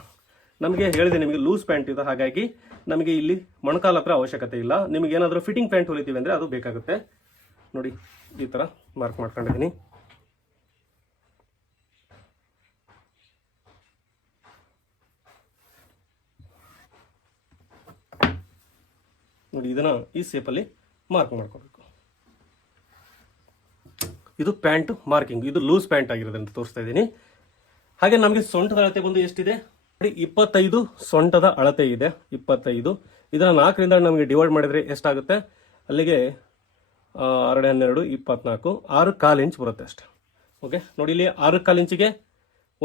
ನಮಗೆ ಹೇಳಿದೆ ನಿಮಗೆ ಲೂಸ್ ಪ್ಯಾಂಟ್ ಇದೆ, ಹಾಗಾಗಿ ನಮಗೆ ಇಲ್ಲಿ ಮೊಣಕಾಲ ಹತ್ರ ಅವಶ್ಯಕತೆ ಇಲ್ಲ. ನಿಮಗೆ ಏನಾದರೂ ಫಿಟ್ಟಿಂಗ್ ಪ್ಯಾಂಟ್ ಹೊಲಿತೀವಿ ಅಂದರೆ ಅದು ಬೇಕಾಗುತ್ತೆ. ನೋಡಿ ಈ ಥರ ಮಾರ್ಕ್ ಮಾಡ್ಕೊಂಡಿದ್ದೀನಿ. ನೋಡಿ ಇದನ್ನ ಈ ಸೇಪಲ್ಲಿ ಮಾರ್ಕ್ ಮಾಡ್ಕೋಬೇಕು. ಇದು ಪ್ಯಾಂಟ್ ಮಾರ್ಕಿಂಗ್. ಇದು ಲೂಸ್ ಪ್ಯಾಂಟ್ ಆಗಿರೋದ್ರಿಂದ ತೋರಿಸ್ತಾ ಇದ್ದೀನಿ. ಹಾಗೆ ನಮಗೆ ಸೊಂಟದ ಅಳತೆ ಬಂದು ಎಷ್ಟಿದೆ ನೋಡಿ, 25 ಸೊಂಟದ ಅಳತೆ ಇದೆ. 25 ಇದನ್ನು 4ರಿಂದ ನಮಗೆ ಡಿವೈಡ್ ಮಾಡಿದರೆ ಎಷ್ಟಾಗುತ್ತೆ, ಅಲ್ಲಿಗೆ 2, 12, 24, 6/4 ಇಂಚ್ ಬರುತ್ತೆ ಅಷ್ಟೇ. ಓಕೆ, ನೋಡಿ ಇಲ್ಲಿ 6/4 ಇಂಚಿಗೆ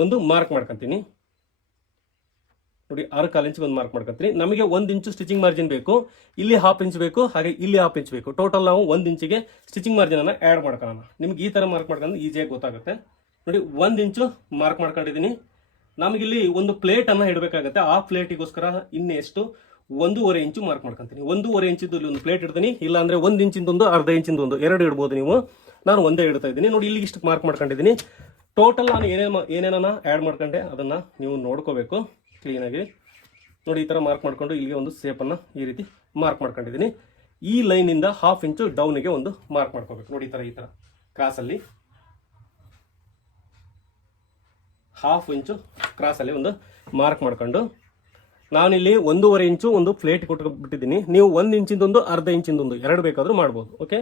ಒಂದು ಮಾರ್ಕ್ ಮಾಡ್ಕೊತೀನಿ. ನೋಡಿ 6/4 ಇಂಚಿಗೆ ಒಂದು ಮಾರ್ಕ್ ಮಾಡ್ಕೊತೀನಿ. ನಮಗೆ 1 ಇಂಚು ಸ್ಟಿಚಿಂಗ್ ಮಾರ್ಜಿನ್ ಬೇಕು, ಇಲ್ಲಿ 1/2 ಇಂಚ್ ಬೇಕು, ಹಾಗೆ ಇಲ್ಲಿ 1/2 ಇಂಚ್ ಬೇಕು. ಟೋಟಲ್ ನಾವು 1 ಇಂಚಿಗೆ ಸ್ಟಿಚಿಂಗ್ ಮಾರ್ಜಿನ್ ಅನ್ನು ಆ್ಯಡ್ ಮಾಡ್ಕೊಳ್ಳೋಣ. ನಿಮ್ಗೆ ಈ ಥರ ಮಾರ್ಕ್ ಮಾಡ್ಕೊಂಡು ಈಸಿಯಾಗಿ ಗೊತ್ತಾಗುತ್ತೆ. ನೋಡಿ 1 ಇಂಚು ಮಾರ್ಕ್ ಮಾಡ್ಕೊಂಡಿದ್ದೀನಿ. ನಮಗಿಲ್ಲಿ ಒಂದು ಪ್ಲೇಟ್ ಅನ್ನ ಇಡಬೇಕಾಗುತ್ತೆ. ಆ ಪ್ಲೇಟಿಗೋಸ್ಕರ ಇನ್ನೆಷ್ಟು 1.5 ಇಂಚು ಮಾರ್ಕ್ ಮಾಡ್ಕೊಂತೀನಿ. 1.5 ಇಂಚಿದ್ದು ಇಲ್ಲಿ ಒಂದು ಪ್ಲೇಟ್ ಇಡ್ತೀನಿ. ಇಲ್ಲ ಅಂದ್ರೆ 1 ಇಂಚಿಂದೊಂದು, ಅರ್ಧ ಇಂಚಿಂದೊಂದು, 2 ಇಡ್ಬೋದು ನೀವು. ನಾನು ಒಂದೇ ಇಡ್ತಾ ಇದ್ದೀನಿ. ನೋಡಿ ಇಲ್ಲಿ ಇಷ್ಟು ಮಾರ್ಕ್ ಮಾಡ್ಕೊಂಡಿದ್ದೀನಿ. ಟೋಟಲ್ ನಾನು ಏನೇನ ಆ್ಯಡ್ ಮಾಡ್ಕೊಂಡೆ ಅದನ್ನ ನೀವು ನೋಡ್ಕೋಬೇಕು ಕ್ಲೀನಾಗಿ. ನೋಡಿ ಈ ಥರ ಮಾರ್ಕ್ ಮಾಡ್ಕೊಂಡು ಇಲ್ಲಿಗೆ ಒಂದು ಸೇಪನ್ನು ಈ ರೀತಿ ಮಾರ್ಕ್ ಮಾಡ್ಕೊಂಡಿದ್ದೀನಿ. ಈ ಲೈನಿಂದ 1/2 ಇಂಚು ಡೌನಿಗೆ ಒಂದು ಮಾರ್ಕ್ ಮಾಡ್ಕೋಬೇಕು. ನೋಡಿ ಈ ಥರ ಕ್ರಾಸಲ್ಲಿ 1/2 ಇಂಚು ಕ್ರಾಸಲ್ಲಿ ಒಂದು ಮಾರ್ಕ್ ಮಾಡ್ಕೊಂಡು ನಾನಿಲ್ಲಿ 1.5 ಇಂಚು ಒಂದು ಪ್ಲೇಟ್ ಕೊಟ್ಬಿಟ್ಟಿದ್ದೀನಿ. ನೀವು 1 ಇಂಚಿಂದೊಂದು, ಅರ್ಧ ಇಂಚಿಂದೊಂದು, 2 ಬೇಕಾದರೂ ಮಾಡ್ಬೋದು. ಓಕೆ,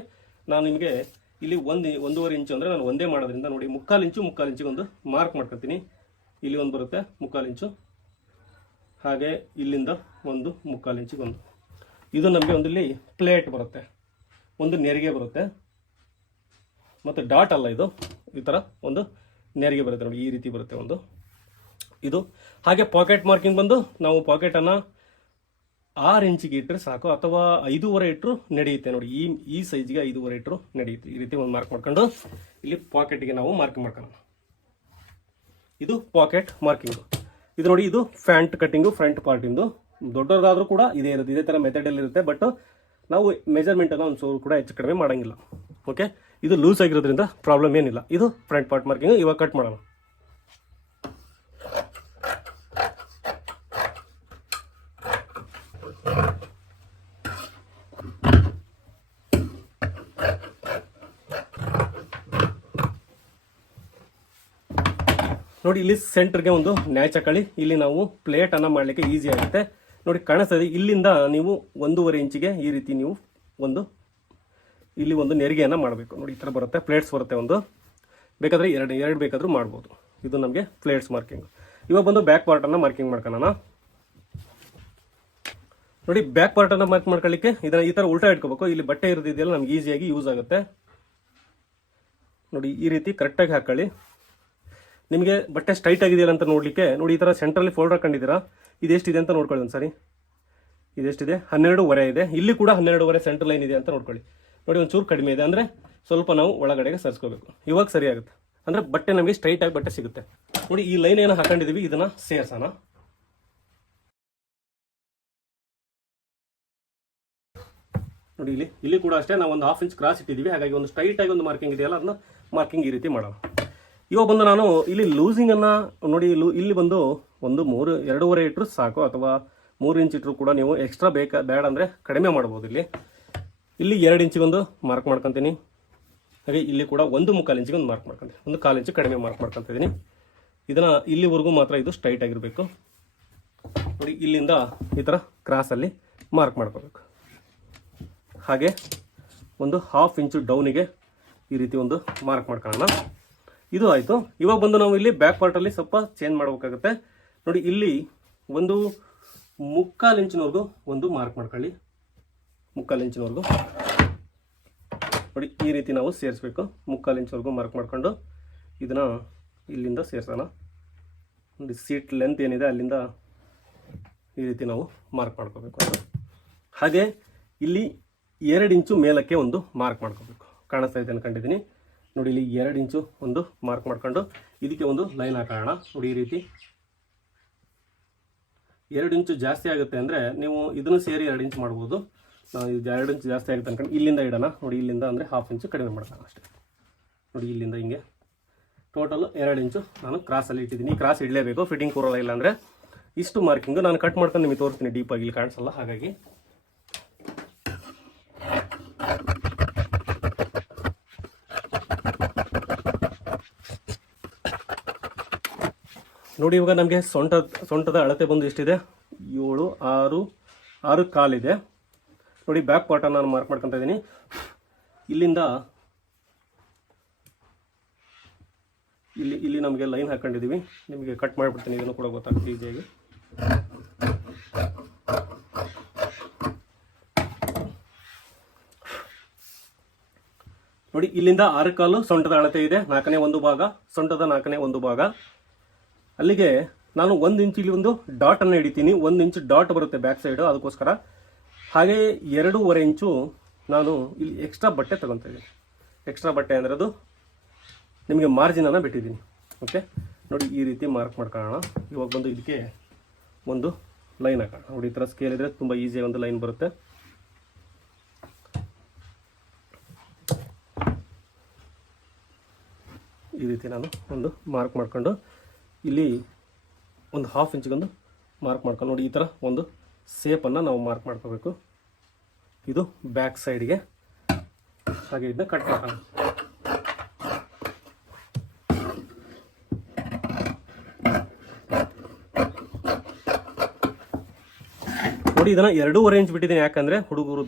ನಾನು ನಿಮಗೆ ಇಲ್ಲಿ 1.5 ಇಂಚು ಅಂದರೆ ನಾನು ಒಂದೇ ಮಾಡೋದ್ರಿಂದ ನೋಡಿ 3/4 ಇಂಚಿಗೆ ಒಂದು ಮಾರ್ಕ್ ಮಾಡ್ಕೊತೀನಿ. ಇಲ್ಲಿ ಒಂದು ಬರುತ್ತೆ 3/4 ಇಂಚು, ಹಾಗೆ ಇಲ್ಲಿಂದ ಒಂದು 3/4 ಇಂಚಿಗೆ ಒಂದು. ಇದು ನಮಗೆ ಒಂದು ಇಲ್ಲಿ ಪ್ಲೇಟ್ ಬರುತ್ತೆ, ಒಂದು ನೆರಿಗೆ ಬರುತ್ತೆ, ಮತ್ತು ಡಾಟ್ ಅಲ್ಲ ಇದು, ಈ ಥರ ಒಂದು ನೆರಿಗೆ ಬರುತ್ತೆ. ನೋಡಿ ಈ ರೀತಿ ಬರುತ್ತೆ ಒಂದು ಇದು. ಹಾಗೆ ಪಾಕೆಟ್ ಮಾರ್ಕಿಂಗ್ ಬಂದು ನಾವು ಪಾಕೆಟನ್ನು 6 ಇಂಚಿಗೆ ಇಟ್ಟರೆ ಸಾಕು, ಅಥವಾ 5.5 ಇಟ್ಟರು ನಡೆಯುತ್ತೆ. ನೋಡಿ ಈ ಸೈಜ್ಗೆ 5.5 ಇಟ್ಟರು ನಡೆಯುತ್ತೆ. ಈ ರೀತಿ ಒಂದು ಮಾರ್ಕ್ ಮಾಡ್ಕೊಂಡು ಇಲ್ಲಿ ಪಾಕೆಟ್ಗೆ ನಾವು ಮಾರ್ಕ್ ಮಾಡ್ಕೊಳ್ಳೋಣ. ಇದು ಪಾಕೆಟ್ ಮಾರ್ಕಿಂಗು. ಇದು ನೋಡಿ, ಇದು ಫ್ಯಾಂಟ್ ಕಟ್ಟಿಂಗು, ಫ್ರಂಟ್ ಪಾರ್ಟಿಂದು. ದೊಡ್ಡದಾದ್ರೂ ಕೂಡ ಇದೇ ಇರುತ್ತೆ, ಇದೇ ಥರ ಮೆಥಡಲ್ಲಿ ಇರುತ್ತೆ. ಬಟ್ ನಾವು ಮೆಜರ್ಮೆಂಟನ್ನು ಒಂದು ಚೂರು ಕೂಡ ಹೆಚ್ಚು ಕಡಿಮೆ ಮಾಡೋಂಗಿಲ್ಲ. ಓಕೆ, ಇದು ಲೂಸ್ ಆಗಿರೋದ್ರಿಂದ ಪ್ರಾಬ್ಲಮ್ ಏನಿಲ್ಲ. ಇದು ಫ್ರಂಟ್ ಪಾರ್ಟ್ ಮಾರ್ಕಿಂಗ್. ಇವಾಗ ಕಟ್ ಮಾಡೋಣ. ನೋಡಿ ಇಲ್ಲಿ ಸೆಂಟರ್ಗೆ ಒಂದು ನ್ಯಾಚ್ ಹಾಕೊಳ್ಳಿ. ಇಲ್ಲಿ ನಾವು ಪ್ಲೇಟ್ ಅನ್ನ ಮಾಡಲಿಕ್ಕೆ ಈಸಿ ಆಗುತ್ತೆ. ನೋಡಿ ಕಾಣಿಸ್ತದೆ, ಇಲ್ಲಿಂದ ನೀವು 1.5 ಇಂಚಿಗೆ ಈ ರೀತಿ ನೀವು ಒಂದು ಇಲ್ಲಿ ಒಂದು ನೆರಿಗೆಯನ್ನು ಮಾಡಬೇಕು. ನೋಡಿ ಈ ಥರ ಬರುತ್ತೆ, ಪ್ಲೇಟ್ಸ್ ಬರುತ್ತೆ. ಒಂದು ಬೇಕಾದರೆ ಎರಡು ಬೇಕಾದರೂ ಮಾಡ್ಬೋದು. ಇದು ನಮಗೆ ಪ್ಲೇಟ್ಸ್ ಮಾರ್ಕಿಂಗ್. ಇವಾಗ ಬಂದು ಬ್ಯಾಕ್ ಪಾರ್ಟನ್ನು ಮಾರ್ಕಿಂಗ್ ಮಾಡ್ಕೊಳ್ಳೋಣ. ನೋಡಿ ಬ್ಯಾಕ್ ಪಾರ್ಟನ್ನು ಮಾರ್ಕ್ ಮಾಡ್ಕೊಳ್ಳಿಕ್ಕೆ ಇದನ್ನು ಈ ಥರ ಉಲ್ಟಾ ಇಟ್ಕೋಬೇಕು. ಇಲ್ಲಿ ಬಟ್ಟೆ ಇರೋದಿದೆಯಲ್ಲ ನಮ್ಗೆ ಈಸಿಯಾಗಿ ಯೂಸ್ ಆಗುತ್ತೆ. ನೋಡಿ ಈ ರೀತಿ ಕರೆಕ್ಟಾಗಿ ಹಾಕೊಳ್ಳಿ. ನಿಮಗೆ ಬಟ್ಟೆ ಸ್ಟ್ರೈಟ್ ಆಗಿದೆಯಲ್ಲ ಅಂತ ನೋಡಲಿಕ್ಕೆ ನೋಡಿ ಈ ಥರ ಸೆಂಟ್ರಲ್ಲಿ ಫೋಲ್ಡ್ ಹಾಕೊಂಡಿದ್ದೀರಾ. ಇದೆಷ್ಟಿದೆ ಅಂತ ನೋಡ್ಕೊಳ್ಳಿ ಒಂದು ಸಾರಿ. ಇದೆಷ್ಟಿದೆ? 12.5 ಇದೆ. ಇಲ್ಲಿ ಕೂಡ 12.5 ಸೆಂಟರ್ ಲೈನ್ ಇದೆ ಅಂತ ನೋಡ್ಕೊಳ್ಳಿ. ನೋಡಿ ಒಂಚೂರು ಕಡಿಮೆ ಇದೆ ಅಂದರೆ ಸ್ವಲ್ಪ ನಾವು ಒಳಗಡೆಗೆ ಸರಿಸ್ಕೋಬೇಕು. ಇವಾಗ ಸರಿ ಆಗುತ್ತೆ, ಅಂದರೆ ಬಟ್ಟೆ ನಮಗೆ ಸ್ಟ್ರೈಟ್ ಆಗಿ ಬಟ್ಟೆ ಸಿಗುತ್ತೆ. ನೋಡಿ ಈ ಲೈನ್ ಏನು ಹಾಕೊಂಡಿದ್ದೀವಿ ಇದನ್ನು ಸೇರ್ಸೋಣ. ನೋಡಿ ಇಲ್ಲಿ ಕೂಡ ಅಷ್ಟೇ ನಾವು ಒಂದು 1/2 ಇಂಚ್ ಕ್ರಾಸ್ ಇಟ್ಟಿದ್ದೀವಿ. ಹಾಗಾಗಿ ಒಂದು ಸ್ಟ್ರೈಟ್ ಆಗಿ ಒಂದು ಮಾರ್ಕಿಂಗ್ ಇದೆಯಲ್ಲ ಅದನ್ನ ಮಾರ್ಕಿಂಗ್ ಈ ರೀತಿ ಮಾಡೋಣ. ಇವಾಗ ಬಂದು ನಾನು ಇಲ್ಲಿ ಲೂಸಿಂಗನ್ನು ನೋಡಿ ಇಲ್ಲಿ ಬಂದು ಒಂದು 2.5 ಇಟ್ಟರು ಸಾಕು, ಅಥವಾ 3 ಇಂಚ್ ಇಟ್ಟರು ಕೂಡ ನೀವು ಎಕ್ಸ್ಟ್ರಾ ಬೇಡ ಅಂದರೆ ಕಡಿಮೆ ಮಾಡ್ಬೋದು. ಇಲ್ಲಿ 2 ಇಂಚಿಗೆ ಒಂದು ಮಾರ್ಕ್ ಮಾಡ್ಕೊತೀನಿ. ಹಾಗೆ ಇಲ್ಲಿ ಕೂಡ 1.25 ಇಂಚಿಗೆ ಒಂದು ಮಾರ್ಕ್ ಮಾಡ್ಕೊತೀನಿ. 1/4 ಇಂಚು ಕಡಿಮೆ ಮಾರ್ಕ್ ಮಾಡ್ಕೊತಿದ್ದೀನಿ. ಇದನ್ನು ಇಲ್ಲಿವರೆಗೂ ಮಾತ್ರ ಇದು ಸ್ಟ್ರೈಟ್ ಆಗಿರಬೇಕು. ನೋಡಿ ಇಲ್ಲಿಂದ ಈ ಥರ ಕ್ರಾಸಲ್ಲಿ ಮಾರ್ಕ್ ಮಾಡ್ಕೋಬೇಕು. ಹಾಗೆ ಒಂದು 1/2 ಇಂಚು ಡೌನಿಗೆ ಈ ರೀತಿ ಒಂದು ಮಾರ್ಕ್ ಮಾಡ್ಕೊಳ್ಳೋಣ. ಇದು ಆಯಿತು. ಇವಾಗ ಬಂದು ನಾವು ಇಲ್ಲಿ ಬ್ಯಾಕ್ ಪಾರ್ಟಲ್ಲಿ ಸ್ವಲ್ಪ ಚೇಂಜ್ ಮಾಡಬೇಕಾಗುತ್ತೆ. ನೋಡಿ ಇಲ್ಲಿ ಒಂದು 3/4 ಇಂಚಿನವರೆಗೂ ಒಂದು ಮಾರ್ಕ್ ಮಾಡ್ಕೊಳ್ಳಿ. 3/4 ಇಂಚಿನವರೆಗೂ ನೋಡಿ ಈ ರೀತಿ ನಾವು ಸೇರಿಸ್ಬೇಕು. 3/4 ಇಂಚ್ವರೆಗೂ ಮಾರ್ಕ್ ಮಾಡ್ಕೊಂಡು ಇದನ್ನು ಇಲ್ಲಿಂದ ಸೇರಿಸೋಣ. ನೋಡಿ ಸೀಟ್ ಲೆಂತ್ ಏನಿದೆ ಅಲ್ಲಿಂದ ಈ ರೀತಿ ನಾವು ಮಾರ್ಕ್ ಮಾಡ್ಕೋಬೇಕು. ಹಾಗೆ ಇಲ್ಲಿ 2 ಇಂಚು ಮೇಲಕ್ಕೆ ಒಂದು ಮಾರ್ಕ್ ಮಾಡ್ಕೋಬೇಕು. ಕಾಣಿಸ್ತಾ ಇದೆ ಅನ್ಕೊಂಡಿದ್ದೀನಿ. ನೋಡಿ ಇಲ್ಲಿ 2 ಇಂಚು ಒಂದು ಮಾರ್ಕ್ ಮಾಡ್ಕೊಂಡು ಇದಕ್ಕೆ ಒಂದು ಲೈನ್ ಹಾಕೋಣ. ನೋಡಿ ಈ ರೀತಿ 2 ಇಂಚು ಜಾಸ್ತಿ ಆಗುತ್ತೆ ಅಂದರೆ ನೀವು ಇದನ್ನು ಸೇರಿ 2 ಇಂಚ್ ಮಾಡ್ಬೋದು. ಇದು 2 ಇಂಚು ಜಾಸ್ತಿ ಆಗುತ್ತೆ ಅನ್ಕೊಂಡು ಇಲ್ಲಿಂದ ಇಡೋಣ. ನೋಡಿ ಇಲ್ಲಿಂದ ಅಂದರೆ 1/2 ಇಂಚು ಕಡಿಮೆ ಮಾಡ್ಕೋಣ ಅಷ್ಟೇ. ನೋಡಿ ಇಲ್ಲಿಂದ ಹಿಂಗೆ ಟೋಟಲ್ 2 ಇಂಚು ನಾನು ಕ್ರಾಸಲ್ಲಿ ಇಟ್ಟಿದ್ದೀನಿ. ಈ ಕ್ರಾಸ್ ಇಡಲೇಬೇಕು, ಫಿಟ್ಟಿಂಗ್ ಕೂರೋಲ್ಲ. ಇಲ್ಲ ಅಂದರೆ ಇಷ್ಟು ಮಾರ್ಕಿಂಗು ನಾನು ಕಟ್ ಮಾಡ್ಕೊಂಡು ನಿಮಗೆ ತೋರಿಸ್ತೀನಿ ಡೀಪಾಗಿ. ಇಲ್ಲಿ ಕಾಣಿಸಲ್ಲ, ಹಾಗಾಗಿ ನೋಡಿ ಇವಾಗ ನಮಗೆ ಸೊಂಟದ ಅಳತೆ ಬಂದು ಎಷ್ಟಿದೆ? 7, 6, 6.25 ಇದೆ. ನೋಡಿ ಬ್ಯಾಕ್ ಪಾರ್ಟನ್ನು ನಾನು ಮಾರ್ಕ್ ಮಾಡ್ಕೊತಾ ಇದ್ದೀನಿ. ಇಲ್ಲಿಂದ ಇಲ್ಲಿ ನಮಗೆ ಲೈನ್ ಹಾಕೊಂಡಿದ್ದೀವಿ. ನಿಮಗೆ ಕಟ್ ಮಾಡಿಬಿಡ್ತೀನಿ, ಇದನ್ನು ಕೂಡ ಗೊತ್ತಾಗ್ತದೆ ಈಸಿಯಾಗಿ. ನೋಡಿ ಇಲ್ಲಿಂದ 6.25 ಸೊಂಟದ ಅಳತೆ ಇದೆ. 4ನೇ ಒಂದು ಭಾಗ ಸೊಂಟದ 4ನೇ ಒಂದು ಭಾಗ. ಅಲ್ಲಿಗೆ ನಾನು 1 ಇಂಚ್ ಇಲ್ಲಿ ಒಂದು ಡಾಟನ್ನು ಹಿಡಿತೀನಿ. 1 ಇಂಚ್ ಡಾಟ್ ಬರುತ್ತೆ ಬ್ಯಾಕ್ ಸೈಡು, ಅದಕ್ಕೋಸ್ಕರ. ಹಾಗೆ 2.5 ಇಂಚು ನಾನು ಇಲ್ಲಿ ಎಕ್ಸ್ಟ್ರಾ ಬಟ್ಟೆ ತಗೊತಾ ಇದ್ದೀನಿ. ಎಕ್ಸ್ಟ್ರಾ ಬಟ್ಟೆ ಅಂದರೆ ಅದು ನಿಮಗೆ ಮಾರ್ಜಿನನ್ನು ಬಿಟ್ಟಿದ್ದೀನಿ. ಓಕೆ, ನೋಡಿ ಈ ರೀತಿ ಮಾರ್ಕ್ ಮಾಡ್ಕೊಳ್ಳೋಣ. ಇವಾಗ ಬಂದು ಇದಕ್ಕೆ ಒಂದು ಲೈನ್ ಹಾಕೋಣ. ನೋಡಿ ಈ ಥರ ಸ್ಕೇಲ್ ಇದ್ದರೆ ತುಂಬ ಈಸಿಯಾಗಿ ಒಂದು ಲೈನ್ ಬರುತ್ತೆ. ಈ ರೀತಿ ನಾನು ಒಂದು ಮಾರ್ಕ್ ಮಾಡ್ಕೊಂಡು ಇಲ್ಲಿ ಒಂದು 1/2 ಇಂಚಿಗೊಂದು ಮಾರ್ಕ್ ಮಾಡ್ಕೊಂಡು ನೋಡಿ ಈ ಥರ ಒಂದು ಸೇಪನ್ನು ನಾವು ಮಾರ್ಕ್ ಮಾಡ್ಕೋಬೇಕು. ಇದು ಬ್ಯಾಕ್ ಸೈಡ್ಗೆ. ಹಾಗೆ ಇದನ್ನ ಕಟ್ ಮಾಡೋಣ. ನೋಡಿ ಇದನ್ನು 2.5 ಇಂಚ್ ಬಿಟ್ಟಿದ್ದೀನಿ. ಯಾಕಂದರೆ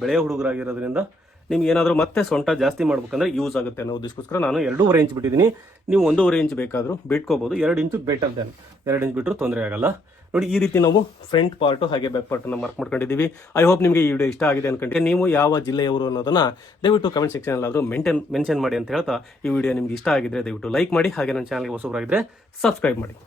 ಬೆಳೆಯ ಹುಡುಗರಾಗಿರೋದ್ರಿಂದ ನಿಮ್ಗೆ ಏನಾದರೂ ಮತ್ತೆ ಸೊಂಟ ಜಾಸ್ತಿ ಮಾಡ್ಬೇಕಂದ್ರೆ ಯೂಸ್ ಆಗುತ್ತೆ ಅನ್ನೋ ಉದ್ದೇಶಕ್ಕೋಸ್ಕರ ನಾನು 2.5 ಇಂಚ್ ಬಿಟ್ಟಿದ್ದೀನಿ. ನೀವು 1.5 ಇಂಚ್ ಬೇಕಾದರೂ ಬಿಟ್ಕೋಬೋದು. 2 ಇಂಚು ಬೆಟರ್ ದೆನ್. 2 ಇಂಚ್ ಬಿಟ್ಟರು ತೊಂದರೆ ಆಗಲ್ಲ. ನೋಡಿ ಈ ರೀತಿ ನಾವು ಫ್ರಂಟ್ ಪಾರ್ಟು ಹಾಗೆ ಬ್ಯಾಕ್ ಪಾರ್ಟನ್ನು ಮಾರ್ಕ್ ಮಾಡ್ಕೊಂಡಿದ್ದೀವಿ. ಐ ಹೋಪ್ ನಿಮಗೆ ಈ ವಿಡಿಯೋ ಇಷ್ಟ ಆಗಿದೆ ಅನ್ಕೊಂಡೆ. ನೀವು ಯಾವ ಜಿಲ್ಲೆಯವರು ಅನ್ನೋದನ್ನು ದಯವಿಟ್ಟು ಕಮೆಂಟ್ ಸೆಕ್ಷನಲ್ಲಾದರೂ ಮೆನ್ಷನ್ ಮಾಡಿ ಅಂತ ಹೇಳ್ತಾ, ಈ ವಿಡಿಯೋ ನಿಮ್ಗೆ ಇಷ್ಟ ಆಗಿದ್ರೆ ದಯವಿಟ್ಟು ಲೈಕ್ ಮಾಡಿ. ಹಾಗೆ ನನ್ನ ಚಾನಲ್ಗೆ ಹೊಸಬರಾಗಿದ್ದರೆ ಸಬ್ಸ್ಕ್ರೈಬ್ ಮಾಡಿ.